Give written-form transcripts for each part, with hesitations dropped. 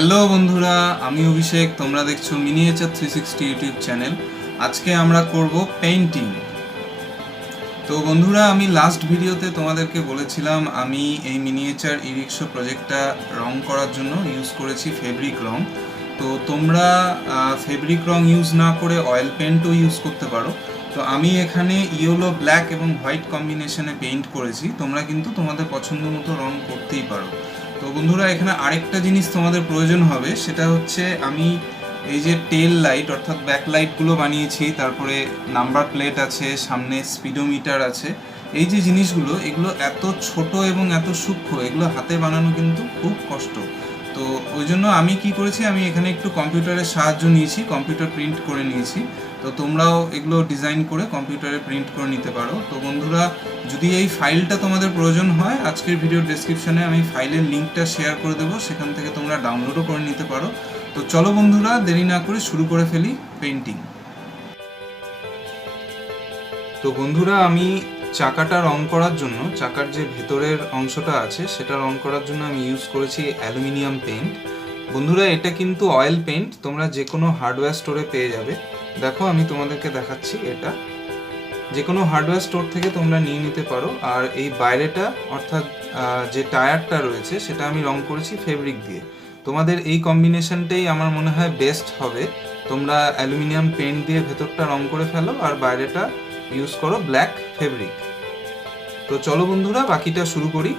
Hello বন্ধুরা, আমি অভিষেক। তোমরা দেখছো মিনিয়েচার 360 ইউটিউব চ্যানেল। আজকে আমরা করব পেইন্টিং। তো বন্ধুরা, আমি লাস্ট ভিডিওতে তোমাদেরকে বলেছিলাম আমি এই মিনিয়েচার ই-রিক্সা প্রজেক্টটা রং করার জন্য ইউজ করেছি ফেব্রিক রং। তো তোমরা ফেব্রিক রং ইউজ না করে অয়েল পেন্টও ইউজ করতে পারো। তো আমি এখানে ইয়েলো, ব্ল্যাক এবং হোয়াইট কম্বিনেশনে পেইন্ট করেছি। তোমরা কিন্তু তোমাদের পছন্দ মতো রং করতেই পারো। তো বন্ধুরা, এখানে আরেকটা জিনিস তোমাদের প্রয়োজন হবে, সেটা হচ্ছে আমি এই যে টেল লাইট অর্থাৎ ব্যাক লাইটগুলো বানিয়েছি, তারপরে নাম্বার প্লেট আছে, সামনে স্পিডোমিটার আছে। এই যে জিনিসগুলো, এগুলো এত ছোট এবং এত সূক্ষ্ম, এগুলো হাতে বানানো কিন্তু খুব কষ্ট। তো ওই জন্য আমি কি করেছি, আমি এখানে একটু কম্পিউটারের সাহায্য নিয়েছি, কম্পিউটার প্রিন্ট করে নিয়েছি। তো তোমরাও এগুলো ডিজাইন করে কম্পিউটারে প্রিন্ট করে নিতে পারো। তো বন্ধুরা, যদি এই ফাইলটা তোমাদের প্রয়োজন হয়, আজকের ভিডিওর ডেসক্রিপশনে আমি ফাইলের লিঙ্কটা শেয়ার করে দেবো, সেখান থেকে তোমরা ডাউনলোডও করে নিতে পারো। তো চলো বন্ধুরা, দেরি না করে শুরু করে ফেলি পেইন্টিং। তো বন্ধুরা, আমি চাকাটা রং করার জন্য, চাকার যে ভেতরের অংশটা আছে সেটা রং করার জন্য আমি ইউজ করেছি অ্যালুমিনিয়াম পেইন্ট। বন্ধুরা, এটা কিন্তু অয়েল পেইন্ট, তোমরা যে কোনো হার্ডওয়্যার স্টোরে পেয়ে যাবে। দেখো, আমি তোমাদেরকে দেখাচ্ছি, এটা যে কোনো হার্ডওয়্যার স্টোর থেকে তোমরা নিয়ে নিতে পারো। আর এই বাইরেটা অর্থাৎ যে টায়ারটা রয়েছে সেটা আমি রং করেছি ফেব্রিক দিয়ে। তোমাদের এই কম্বিনেশনটাই আমার মনে হয় বেস্ট হবে। তোমরা অ্যালুমিনিয়াম পেইন্ট দিয়ে ভেতরটা রং করে ফেলো আর বাইরেটা ইউজ করো ব্ল্যাক ফেব্রিক। তো চলো বন্ধুরা, বাকিটা শুরু করি।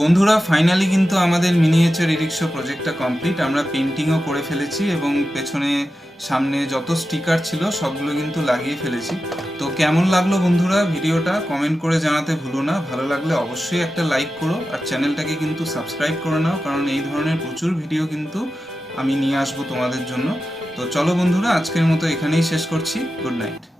বন্ধুরা ফাইনালি কিন্তু আমাদের মিনিয়েচার ই-রিকশা প্রজেক্টটা কমপ্লিট। আমরা পেন্টিংও করে ফেলেছি এবং পেছনে সামনে যত স্টিকার ছিল সবগুলো কিন্তু লাগিয়ে ফেলেছি। তো কেমন লাগলো বন্ধুরা ভিডিওটা কমেন্ট করে জানাতে ভুলো না। ভালো লাগলে অবশ্যই একটা লাইক করো আর চ্যানেলটাকে কিন্তু সাবস্ক্রাইব করে নাও, কারণ এই ধরনের প্রচুর ভিডিও কিন্তু আমি নিয়ে আসবো তোমাদের জন্য। তো চলো বন্ধুরা, আজকের মতো এখানেই শেষ করছি। Good night.